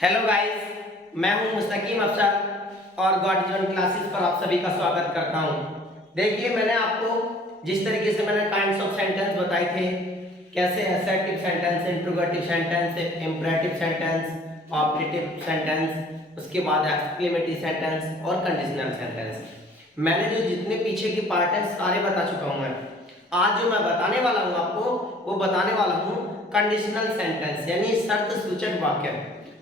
Hello guys, मैं हूं मुस्तकीम अफसर और गॉड क्लासेस पर आप सभी का स्वागत करता हूं। देखिए, मैंने आपको जिस तरीके से मैंने काइंड्स ऑफ सेंटेंस बताए थे, कैसे assertive sentence, interrogative sentence, imperative sentence, objective sentence, उसके बाद एक्सक्लेमेटरी सेंटेंस और कंडीशनल सेंटेंस, मैंने जो जितने पीछे की पार्ट है सारे बता चुका हूं। मैं आज जो मैं बताने वाला हूं आपको, वो बताने वाला हूं कंडीशनल सेंटेंस यानी शर्त सूचक वाक्य।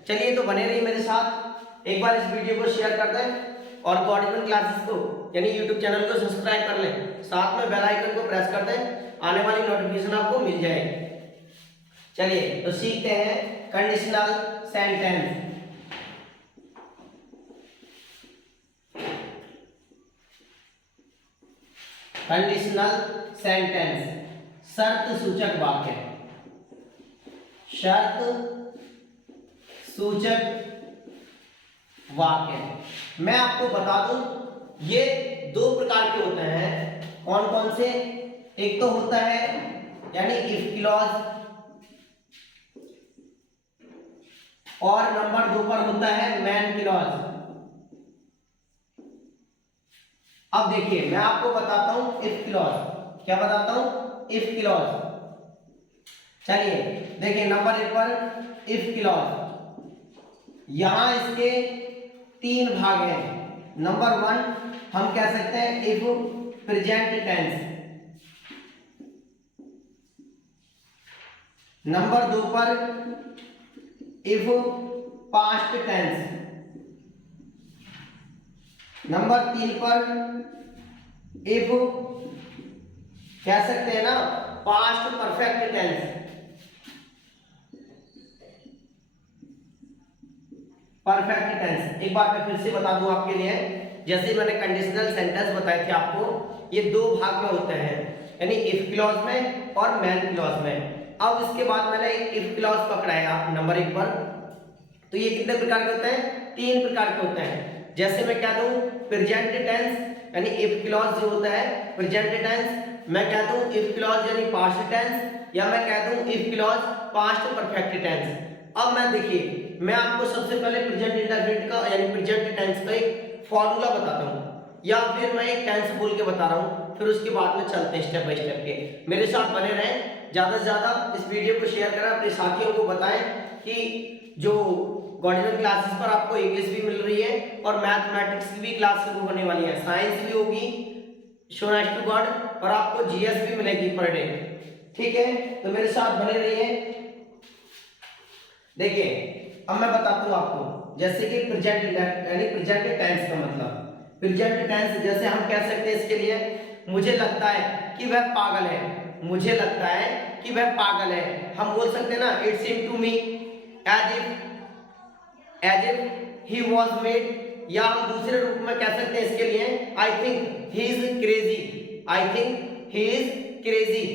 चलिए, तो बने रहिए मेरे साथ। एक बार इस वीडियो को शेयर कर दें और गॉड क्लासेस को यानी यूट्यूब चैनल को सब्सक्राइब कर लें, साथ में बेल आइकन को प्रेस कर दें, आने वाली नोटिफिकेशन आपको मिल जाए। चलिए, तो सीखते हैं कंडीशनल सेंटेंस। कंडीशनल सेंटेंस शर्त सूचक वाक्य। शर्त सूचक वाक्य मैं आपको बता दूं, ये दो प्रकार के होते हैं। कौन कौन से? एक तो होता है यानी इफ क्लॉज, और नंबर 2 पर होता है मैन क्लॉज। अब देखिए, मैं आपको बताता हूं इफ क्लॉज। क्या बताता हूं? If clause. चलिए देखिए, नंबर 1 पर इफ क्लॉज, यहां इसके 3 भाग हैं। नंबर 1 हम कह सकते हैं इफ प्रेजेंट टेंस। नंबर 2 पर इफ पास्ट टेंस। नंबर 3 पर इफ कह सकते हैं ना past perfect tense. Perfect tense एक बार मैं फिर से बता दूं आपके लिए, जैसे मैंने कंडीशनल सेंटेंस बताए थे आपको, ये 2 भाग में होते हैं यानी इफ क्लॉज में और मैन क्लॉज में। अब इसके बाद मैंने इफ क्लॉज पकड़ाया नंबर 1 पर, तो ये कितने प्रकार के होते हैं? 3 प्रकार के होते हैं। जैसे मैं कह दूं प्रेजेंट टेंस यानी इफ क्लॉज जो होता है प्रेजेंट टेंस, मैं कह दूं इफ क्लॉज यानी पास्ट टेंस, या मैं कह दूं if clause past perfect tense. अब मैं देखिए, मैं आपको सबसे पहले प्रेजेंट इंडेफिनिट का यानी प्रेजेंट टेंस का एक फॉर्मूला बताता हूं, या फिर मैं एक टेंस बोल के बता रहा हूं, फिर उसके बाद में चलते हैं स्टेप बाय स्टेप के। मेरे साथ बने रहें, ज्यादा से ज्यादा इस वीडियो को शेयर करें, अपने साथियों को बताएं कि जो गॉर्डियन क्लासेस पर आपको इंग्लिश भी मिल रही है और मैथमेटिक्स की भी क्लास शुरू होने वाली है, साइंस भी होगी, शो नेक्स्ट टू गॉड, और आपको जीएस भी मिलेगी पर डे। ठीक है, तो मेरे साथ बने रहिए। देखिए, अब मैं बताता हूं आपको, जैसे कि प्रेजेंट यानी प्रेजेंट टेंस का मतलब। प्रेजेंट टेंस जैसे हम कह सकते हैं इसके लिए, मुझे लगता है कि वह पागल है। मुझे लगता है कि वह पागल है, हम बोल सकते हैं ना it seem to me as if he was made, या हम दूसरे रूप में कह सकते हैं इसके लिए I think he is crazy. I think he is crazy.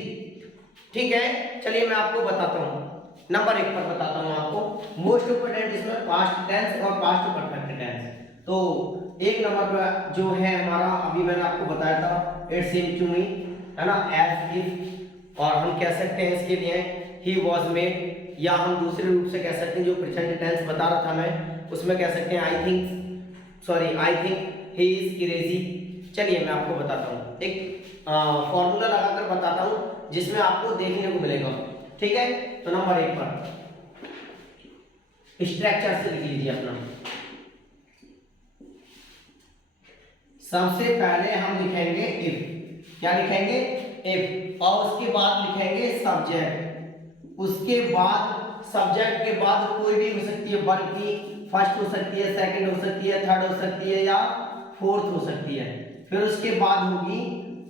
ठीक है, चलिए मैं आपको बताता हूं। नंबर 1 पर बताता हूं आपको, मोस्ट इंपोर्टेंट इसमें पास्ट टेंस और पास्ट परफेक्ट टेंस। तो 1 नंबर पर जो है हमारा, अभी मैंने आपको बताया था इट सीम टू मी, है ना, एज इफ, और हम कह सकते हैं इसके लिए ही वाज मेड, या हम दूसरे रूप से कह सकते हैं जो प्रेजेंट टेंस बता रहा था मैं, उसमें कह सकते हैं I think he is crazy. चलिए मैं आपको बताता हूं, एक फॉर्मूला लगाकर बताता हूं जिसमें आपको देखने को मिलेगा। ठीक है, तो नंबर 1 पर स्ट्रक्चर से लिख लीजिए अपना। सबसे पहले हम लिखेंगे इफ। क्या लिखेंगे? इफ, और उसके बाद लिखेंगे सब्जेक्ट। उसके बाद सब्जेक्ट के बाद कोई भी हो सकती है वर्ब की, फर्स्ट हो सकती है, सेकंड हो सकती है, थर्ड हो सकती है, या फोर्थ हो सकती है। फिर उसके बाद होगी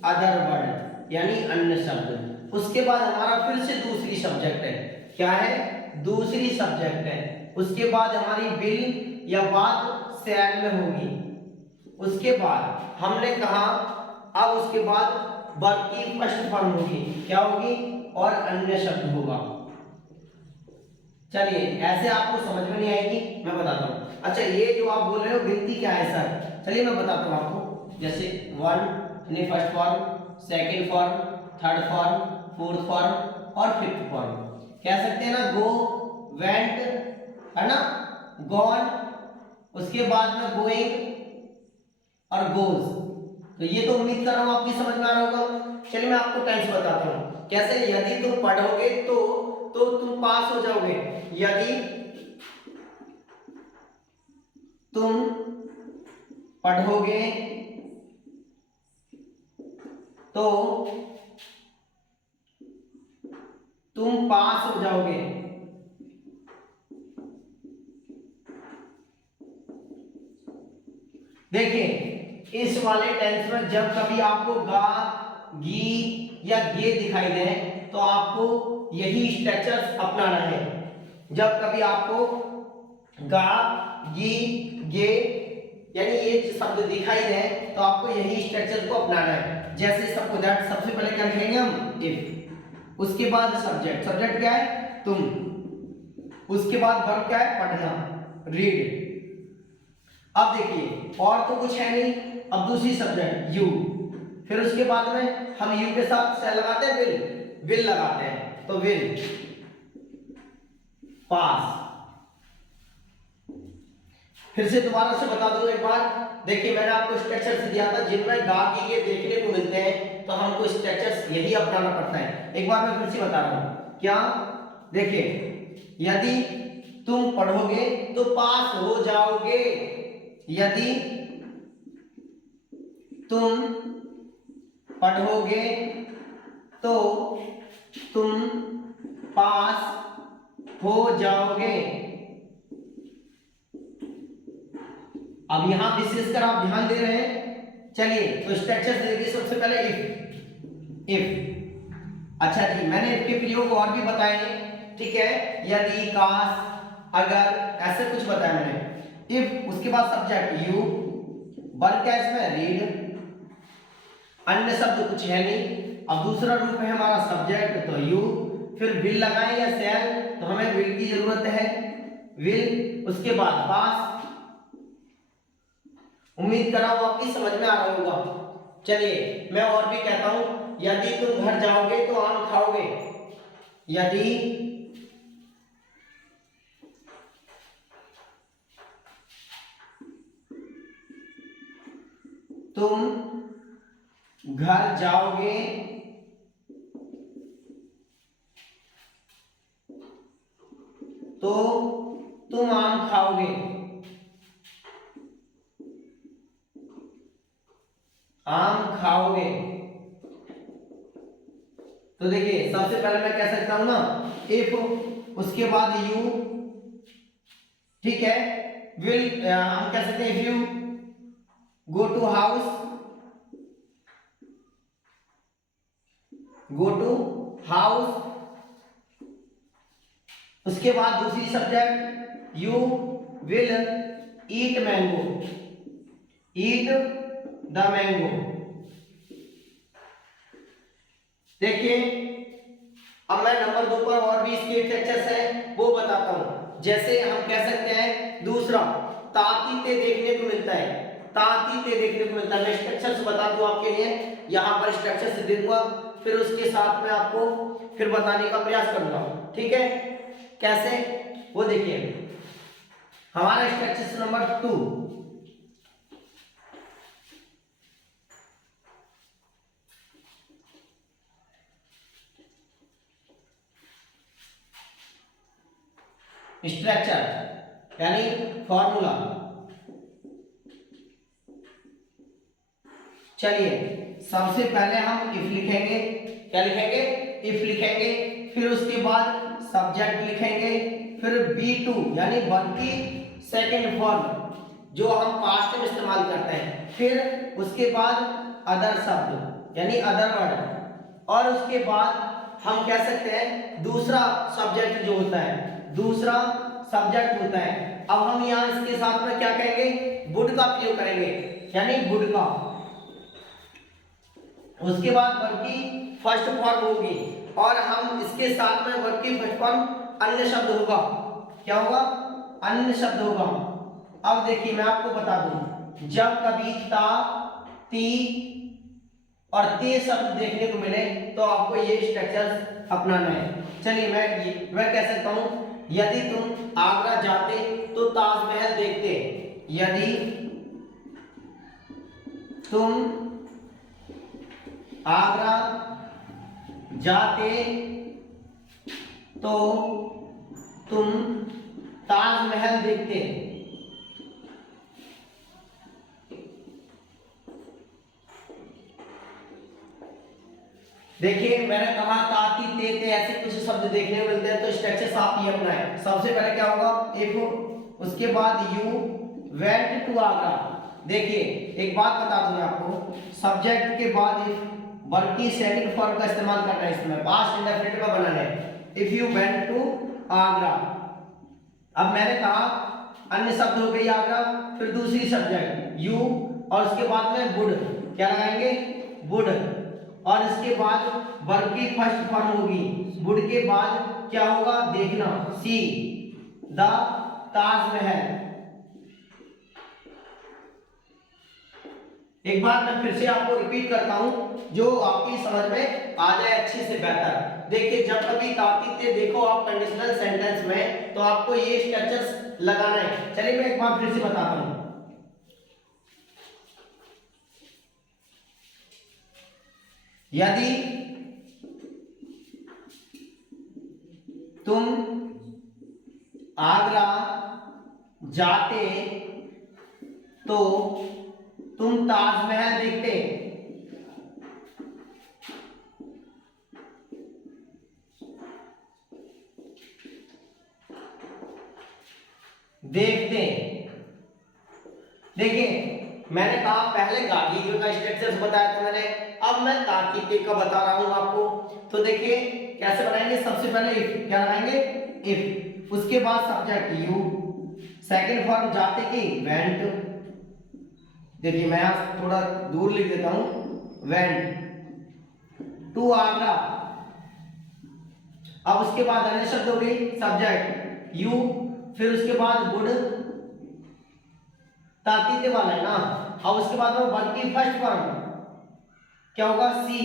अदर वर्ड यानी अन्य शब्द। उसके बाद हमारा फिर से दूसरी सब्जेक्ट है। क्या है? दूसरी सब्जेक्ट है। उसके बाद हमारी विल या बात शैल में होगी। उसके बाद हमने कहा, अब उसके बाद वर्ब की फर्स्ट फॉर्म होगी। क्या होगी? और अन्य शब्द होगा। चलिए, ऐसे आपको समझ में नहीं आएगी, मैं बताता हूं। अच्छा, ये जो आप बोल रहे हो गिनती क्या है सर, चलिए मैं बताता हूं आपको। जैसे 1 यानी first form, second form, third form, fourth form और फिफ्थ फॉर्म। कह सकते हैं ना गो, वेंट, है ना, गॉन, उसके बाद में गोइंग और गोज। तो ये तो उम्मीद कर रहा हूं आपकी समझ में आ रहा होगा। चलिए मैं आपको टेंस बताता हूं कैसे। यदि तुम पढ़ोगे तो तुम पास हो जाओगे। यदि तुम पढ़ोगे तो तुम पास हो जाओगे। देखिए इस वाले टेंस में जब कभी आपको गा, गी या गे दिखाई दे तो आपको यही स्ट्रक्चर अपनाना है। जब कभी आपको गा, गी, गे यानी ये शब्द दिखाई दे तो आपको यही स्ट्रक्चर को अपनाना है। जैसे सबको दैट, सबसे पहले क्या लिखेंगे हम, इफ, उसके बाद सब्जेक्ट, सब्जेक्ट क्या है तुम, उसके बाद वर्ब क्या है पढ़ना, रीड। अब देखिए और तो कुछ है नहीं, अब दूसरी सब्जेक्ट यू, फिर उसके बाद में हम यू के साथ से लगाते हैं विल लगाते हैं, तो विल, पास। फिर से दोबारा से बता दूं एक बार, देखिए मैंने आपको स्ट्रक्चर से दिया था, जिनमें गा की ये देखने को मिलते हैं तो हमको स्ट्रक्चर्स यही अपनाना पड़ता है। एक बार मैं फिर से बता रहा हूं क्या, देखिए यदि तुम पढ़ोगे तो पास हो जाओगे। यदि तुम पढ़ोगे तो तुम पास हो जाओगे। अब यहां विशेषकर आप ध्यान दे रहे हैं। चलिए तो स्ट्रक्चर देखिए, सबसे पहले इफ। अच्छा जी, मैंने इफ के प्रयोग और भी बताए हैं, ठीक है, यदि, काश, अगर, ऐसे कुछ बताया मैंने। इफ, उसके बाद सब्जेक्ट यू, वर्ब क्या इसमें रीड, अन्य शब्द कुछ है नहीं। अब दूसरा रूप है हमारा सब्जेक्ट तो यू, फिर विल लगाएं या शैल, तो हमें विल की जरूरत है, विल, उसके बाद पास। उम्मीद कर रहा हूं आपकी समझ में आ रहा होगा। चलिए मैं और भी कहता हूं, यदि तुम घर जाओगे तो आम खाओगे। यदि तुम घर जाओगे तो तुम आम खाओगे। आम खाओगे। तो देखिए सबसे पहले मैं कह सकता हूं ना इफ, उसके बाद यू, ठीक है, विल, हम कह सकते हैं if you go to house, go to house, उसके बाद दूसरी subject you will eat mango, eat the mango. देखिए अब मैं नंबर 2 पर और भी इसके स्ट्रक्चर्स हैं वो बताता हूं। जैसे हम कह सकते हैं दूसरा, तातीते देखने को मिलता है, तातीते देखने को मिलता है। मैं स्ट्रक्चर्स बता दूं आपके लिए, यहां पर स्ट्रक्चर से दे दूंगा, फिर उसके साथ में आपको फिर बताने का प्रयास करूंगा, ठीक है। कैसे वो देखिए, हमारा स्ट्रक्चर नंबर 2, स्ट्रक्चर यानी फॉर्मूला। चलिए सबसे पहले हम इफ लिखेंगे, क्या लिखेंगे, इफ लिखेंगे, फिर उसके बाद सब्जेक्ट लिखेंगे, फिर B2 यानी वर्ब की सेकंड फॉर्म जो हम पास्ट में इस्तेमाल करते हैं, फिर उसके बाद अदर शब्द यानी अदर वर्ड, और उसके बाद हम कह सकते हैं दूसरा सब्जेक्ट जो होता है, दूसरा सब्जेक्ट होता है। अब हम यहां इसके साथ में क्या कहेंगे, वुड का प्रयोग करेंगे यानी वुड का। उसके बाद वर्ब की फर्स्ट फॉर्म होगी और हम इसके साथ में वर्ब की फर्स्ट फॉर्म अन्य शब्द होगा। क्या होगा, अन्य शब्द होगा। अब देखिए मैं आपको बता दूं, जब कभी ता, ती और ते शब्द देखने को मिले तो आपको ये स्ट्रक्चर अपनाना है। चलिए मैं कह सकता हूं, यदि तुम आगरा जाते तो ता यदि तुम आगरा जाते तो तुम ताजमहल देखते। देखिए मैंने कहा ताती ते ऐसे कुछ शब्द देखने को मिलते हैं, तो स्ट्रक्चर आप ये अपनाएं। सबसे पहले क्या होगा, इफ, उसके बाद यू वेंट टू आगरा। देखिए एक बात बता दूं मैं आपको, सब्जेक्ट के बाद इफ, बल्कि सेकंड फॉर्म का इस्तेमाल करना है इसमें, पास्ट इंडेफिनिट में बनाना है। If you went to Agra, अब मैंने कहा अन्य शब्द हो गई आगरा, फिर दूसरी सब्जेक्ट यू, और उसके बाद में वुड, क्या लगाएंगे, वुड, और इसके बाद वर्ब की फर्स्ट फॉर्म होगी, वुड के बाद क्या होगा, देखना, सी द ताजमहल। एक बार मैं फिर से आपको रिपीट करता हूं, जो आपकी समझ में आ जाए अच्छे से बेहतर। देखिए जब कभी तातीते देखो आप कंडीशनल सेंटेंस में, तो आपको ये स्ट्रक्चर्स लगाना है। चलिए मैं एक बार फिर से बताता हूं। यदि तुम आगरा जाते तो तुम ताजमहल देखते। देखते, देखिए मैंने कहा पहले गागी का स्ट्रक्चर्स बताया था मैंने, अब मैं ताकीते का बता रहा हूं आपको। तो देखिए कैसे बनाएंगे, सबसे पहले इफ, क्या लगाएंगे, इफ, उसके बाद सब्जेक्ट यू, सेकंड फॉर्म जाते की वेंट। देखिए मैं यहां थोड़ा दूर लिख देता हूं, वेंट टू आगरा। अब उसके बाद अन्य शब्द हो गई, सब्जेक्ट यू, फिर उसके बाद वुड, ताकीते वाला है ना। अब उसके बाद में वर्ब की फर्स्ट फॉर्म क्या होगा, सी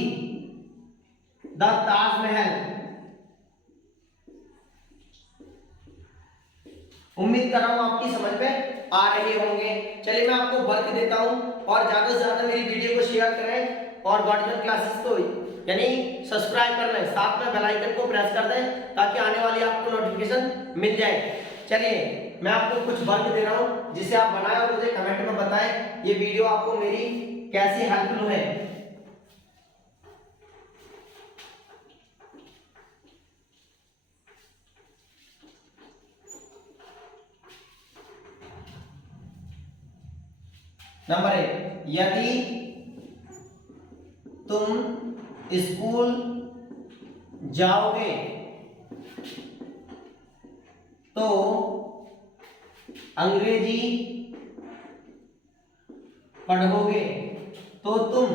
द ताजमहल। उम्मीद कर रहा हूं आपकी समझ में आ रहे होंगे। चलिए मैं आपको वर्क देता हूं, और ज्यादा से ज्यादा मेरी वीडियो को शेयर करें, और गॉडमन क्लासेस को यानी सब्सक्राइब कर लें, साथ में बेल आइकन को प्रेस कर दें, ताकि आने वाली आपको नोटिफिकेशन मिल जाए। चलिए मैं आपको कुछ वर्क दे रहा हूं, जिसे आप बनाएं और मुझे कमेंट में बताएं ये वीडियो आपको मेरी कैसी हेल्पफुल है। नंबर 1, यदि तुम स्कूल जाओगे तो अंग्रेजी पढ़ोगे, तो तुम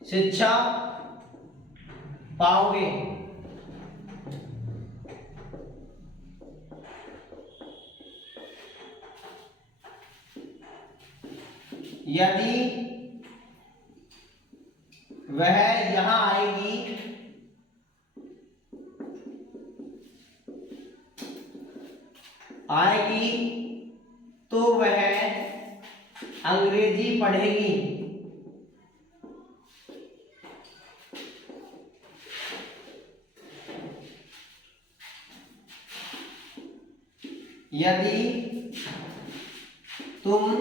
शिक्षा पाओगे। यदि वह यहां आएगी तो वह अंग्रेजी पढ़ेगी। यदि तुम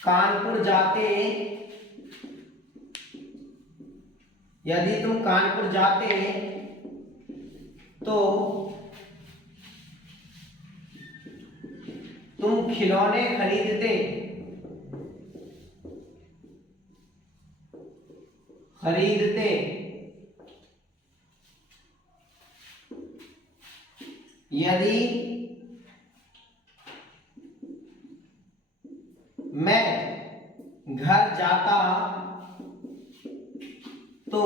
कानपुर जाते, यदि तुम कानपुर जाते तो तुम खिलौने खरीदते। यदि मैं घर जाता तो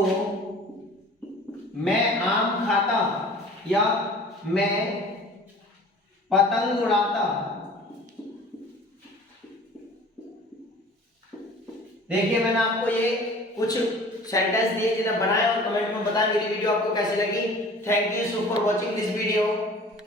मैं आम खाता या मैं पतंग उड़ाता। देखिए मैंने आपको ये कुछ सेंटेंस दिए जिन्हें बनाए और कमेंट में बताएं मेरी वीडियो आपको कैसी लगी। Thank you so for watching this video.